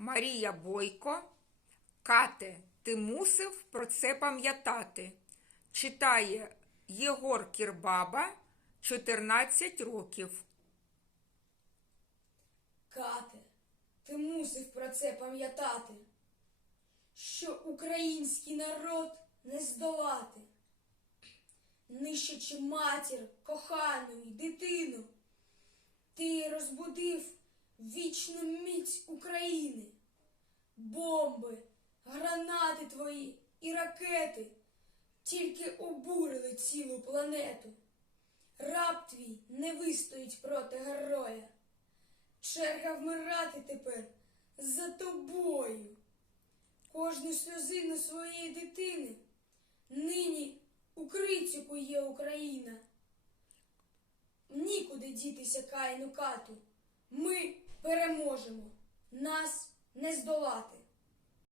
Марія Бойко. Кате, ти мусив про це пам'ятати. Читає Єгор Кірбаба, 14 років. Кате, ти мусив про це пам'ятати, що український народ не здолати, нищачи матір, кохану й дитину, ти розбудив вічну міць України, бомби, гранати твої і ракети тільки обурили цілу планету. Раб твій не вистоїть проти героя. Черга вмирати тепер за тобою. Кожну сльозину своєї дитини нині у крицюку є Україна. Нікуди дітися кайну кату. Ми переможемо. Нас не здолати.